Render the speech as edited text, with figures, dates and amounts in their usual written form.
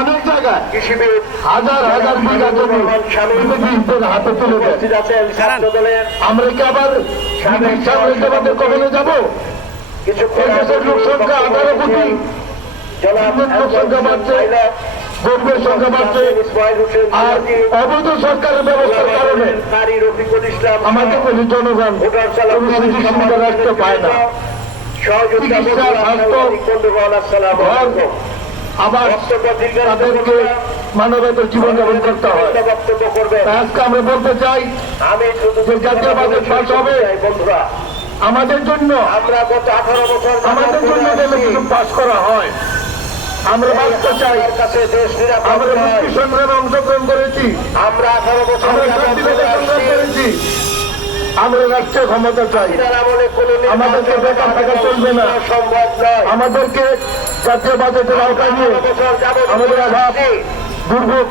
অনেক জায়গায় হাজার হাজার বিঘা জমি বিদেশিদের হাতে তুলে দেয়। আমরা কি আবার সাম্রাজ্যবাদের কখনো যাবো? এই দেশের লোক সংখ্যা 18 কোটি, লোক সংখ্যা বাড়ছে, গরিবের সংখ্যা বাড়ছে, আর অবৈধ সরকারের ব্যবস্থার কারণে আমাদের কাছে জনগণ কোনো সুযোগ সুবিধা রাখতে পায় না। চিকিৎসা, স্বাস্থ্য, ঘর, আবার তাদেরকে মানবেতর জীবনযাপন করতে হয়। আজকে আমরা বলতে চাই যে জাতীয় বাজেট পাস হবে আমাদের জন্য, আমাদের জন্য যেন কিছু পাস করা হয়। আমরা বাঁচতে চাই, আমরা মুক্তি সংগ্রামে অংশগ্রহণ করেছি, আমরা স্বাধীনতা সংগ্রাম করেছি, আমরা রাষ্ট্রীয় ক্ষমতা চাই। আমাদেরকে বেকার থাকা চলবে না, আমাদেরকে জাতীয় বাজেটের আওতায় নিয়ে আমাদের অভাব দুর্ভোগ